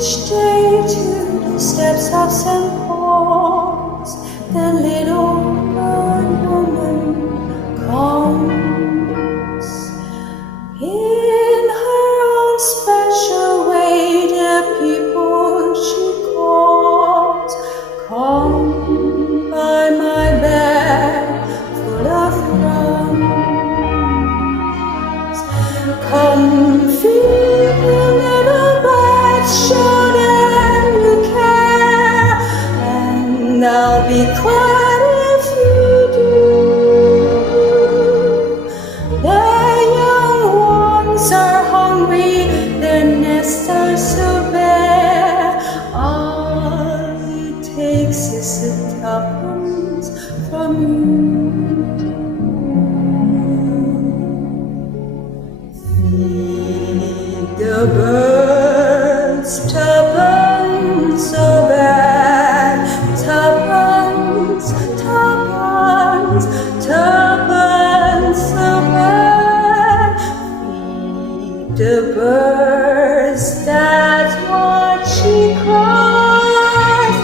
Each day to the steps of St. Paul's, the little bird woman comes. In her own special way, the people she calls come by my bed full of crumbs. Come feed the little birds, show them you care, and I'll be glad if you do. The young ones are hungry, their nests are so bare. All it takes is a tuppence from you. The birds, tuppence so bad, tuppence, tuppence, tuppence so bad. Feed the birds, that's what she cries.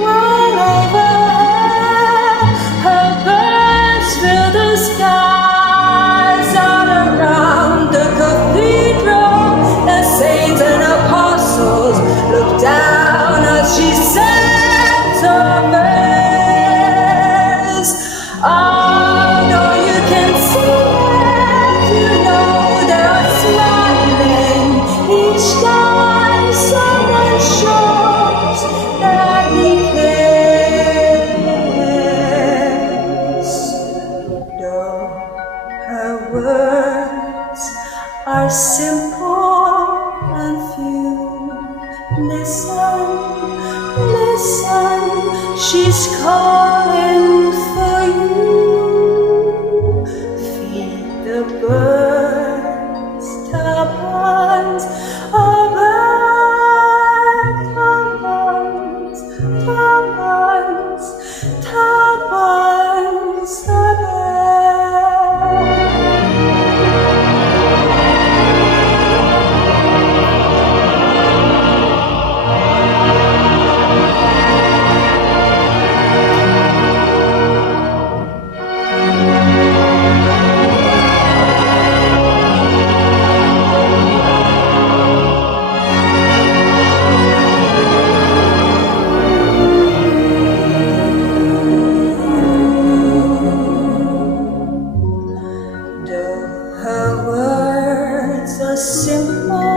While overhead, her birds fill the skies. All around the cathedral, the saints and apostles look down as she sends her prayers. Oh, no, you can see it, you know they are smiling each time someone shows that he cares. Though her words are simple and few, listen, listen, she's calling for you. Feed the birds, tuppence a bag, tuppence, tuppence, tuppence a bag. Though her words are simple